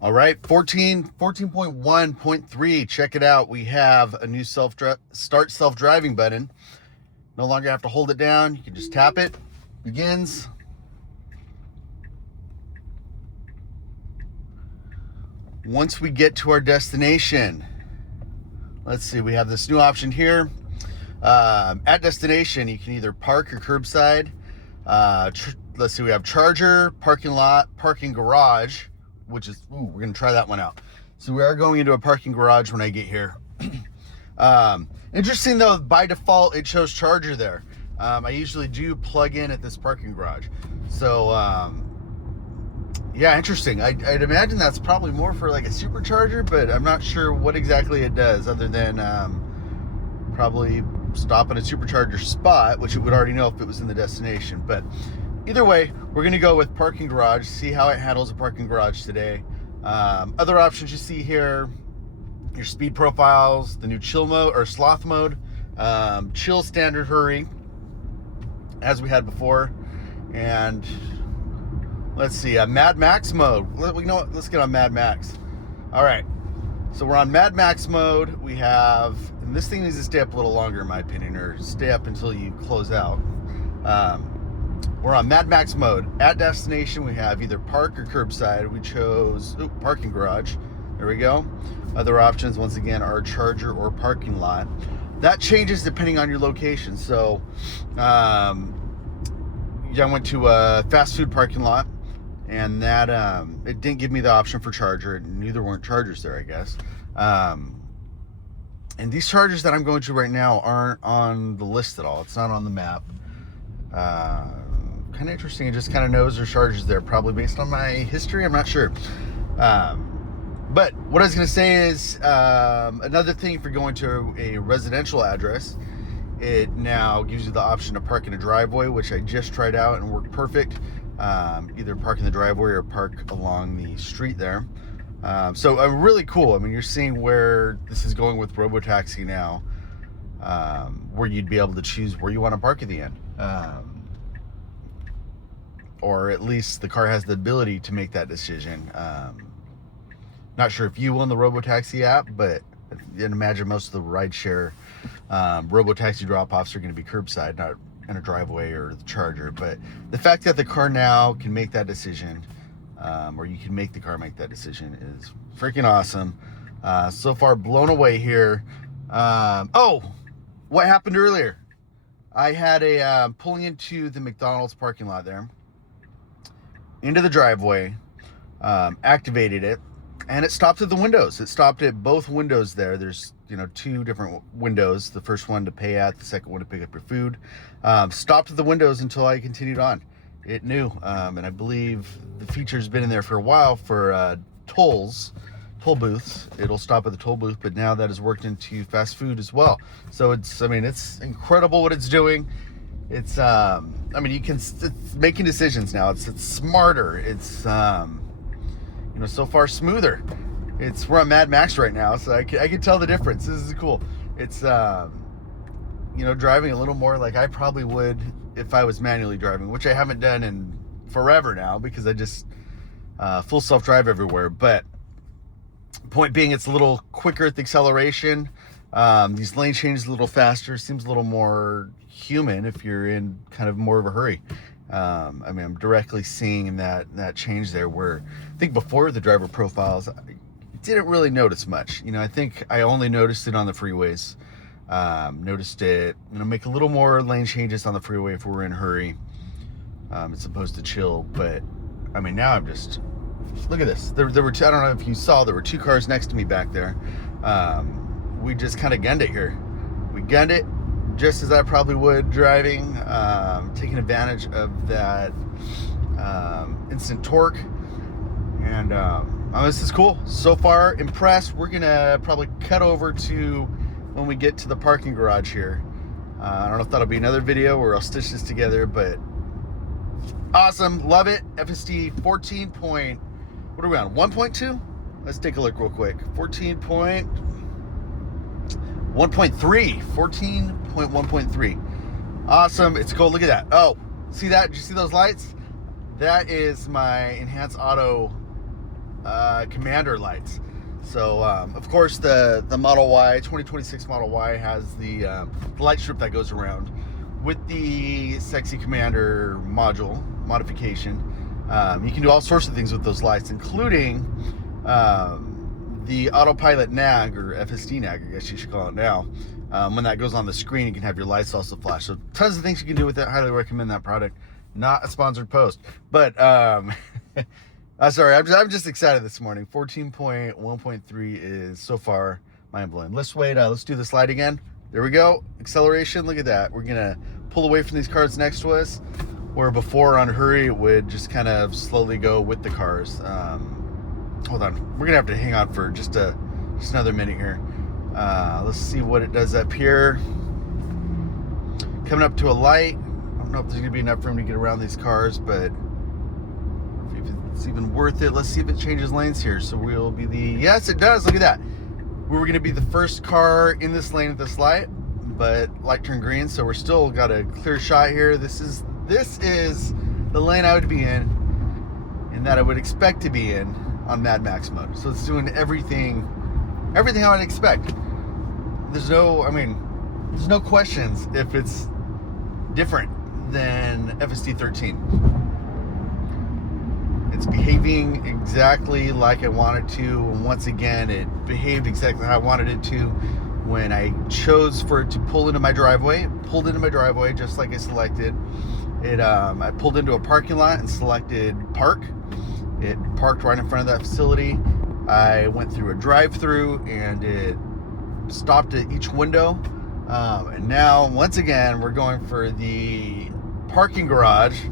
All right, 14.1.3. Check it out. We have a new start self-driving button. No longer have to hold it down. You can just tap it. Begins. Once we get to our destination, let's see, we have this new option here. At destination, you can either park or curbside. Let's see, we have charger, parking lot, parking garage, which is, we're going to try that one out. So we are going into a parking garage when I get here. Interesting though, by default, it shows charger there. I usually do plug in at this parking garage. So, yeah, interesting. I'd imagine that's probably more for like a supercharger, but I'm not sure what exactly it does other than probably stop at a supercharger spot, which it would already know if it was in the destination. But either way, we're going to go with parking garage, see how it handles a parking garage today. Other options you see here, your speed profiles, the new chill mode or sloth mode, chill, standard, hurry, as we had before. And let's see, Mad Max mode. You know what? Let's get on Mad Max. All right. So we're on Mad Max mode. We have, and this thing needs to stay up a little longer in my opinion, or stay up until you close out. We're on Mad Max mode. At destination, we have either park or curbside. We chose parking garage. There we go. Other options, once again, are charger or parking lot. That changes depending on your location. So, yeah, I went to a fast food parking lot, and that it didn't give me the option for charger. Neither weren't chargers there, I guess. And these chargers that I'm going to right now aren't on the list at all. It's not on the map. Kind of interesting. It just kind of knows there's chargers there, probably based on my history. I'm not sure. But what I was going to say is another thing, if you're going to a residential address, it now gives you the option to park in a driveway, which I just tried out and worked perfect. Either park in the driveway or park along the street there. So really cool. I mean, you're seeing where this is going with Robotaxi now, where you'd be able to choose where you want to park at the end. Or at least the car has the ability to make that decision. Not sure if you own the Robotaxi app, but you can imagine most of the rideshare Robotaxi drop-offs are going to be curbside, not in a driveway or the charger. But the fact that the car now can make that decision, or you can make the car make that decision, is freaking awesome. So far, blown away here. Oh, what happened earlier? I had a pulling into the McDonald's parking lot there, into the driveway, activated it, and it stopped at the windows. It stopped at both windows there. There's, two different windows. The first one to pay at, the second one to pick up your food. Stopped at the windows until I continued on. It knew, and I believe the feature's been in there for a while for toll booths. It'll stop at the toll booth, but now that has worked into fast food as well. So it's incredible what it's doing. It's, it's making decisions now. It's smarter. It's, so far smoother. We're on Mad Max right now, so I can tell the difference. This is cool. It's, driving a little more like I probably would if I was manually driving, which I haven't done in forever now because I just full self-drive everywhere. But point being, it's a little quicker at the acceleration. These lane changes a little faster. Seems a little more human if you're in kind of more of a hurry. I'm directly seeing that change there, where I think before the driver profiles, I didn't really notice much. I think I only noticed it on the freeways. Noticed it, make a little more lane changes on the freeway if we're in a hurry, as opposed to chill. But now I'm just, look at this. There were two, I don't know if you saw, there were two cars next to me back there. We just kind of gunned it here. We gunned it just as I probably would driving, taking advantage of that instant torque. And this is cool. So far, impressed. We're gonna probably cut over to when we get to the parking garage here. I don't know if that'll be another video or I'll stitch this together, but awesome. Love it. FSD 14. What are we on? 1.2? Let's take a look real quick. 14.1.3. Awesome. It's cool. Look at that. Oh, see that? Did you see those lights? That is my enhanced auto commander lights. So, of course, the Model Y, 2026 Model Y has the light strip that goes around with the Sexy Commander module modification. You can do all sorts of things with those lights, including the autopilot nag, or FSD nag, I guess you should call it now. When that goes on the screen, you can have your lights also flash. So tons of things you can do with it. Highly recommend that product. Not a sponsored post, but sorry, I'm just excited this morning. 14.1.3 is so far mind-blowing. Let's do the slide again. There we go. Acceleration, look at that. We're gonna pull away from these cars next to us, where before on hurry it would just kind of slowly go with the cars. Hold on, we're gonna have to hang on for just another minute here. Let's see what it does up here. Coming up to a light. I don't know if there's gonna be enough room to get around these cars, but if it's even worth it. Let's see if it changes lanes here. So we'll be yes, it does. Look at that. We were gonna be the first car in this lane at this light, but light turned green, so we're still got a clear shot here. This is the lane I would be in, and that I would expect to be in on Mad Max mode. So it's doing everything I would expect. There's no questions if it's different than FSD 13. It's behaving exactly like I wanted to, and once again, it behaved exactly how I wanted it to when I chose for it to pull into my driveway. It pulled into my driveway just like I selected. I pulled into a parking lot and selected park. It parked right in front of that facility. I went through a drive-through and it stopped at each window. And now, once again, we're going for the parking garage.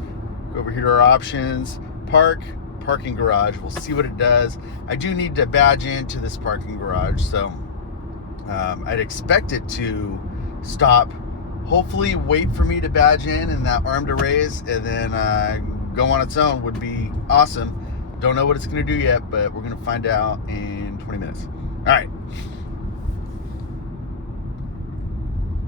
Go over here to our options, parking garage. We'll see what it does. I do need to badge into this parking garage, so I'd expect it to stop, hopefully wait for me to badge in and that arm to raise, and then go on its own would be awesome. Don't know what it's going to do yet, but we're going to find out in 20 minutes. All right.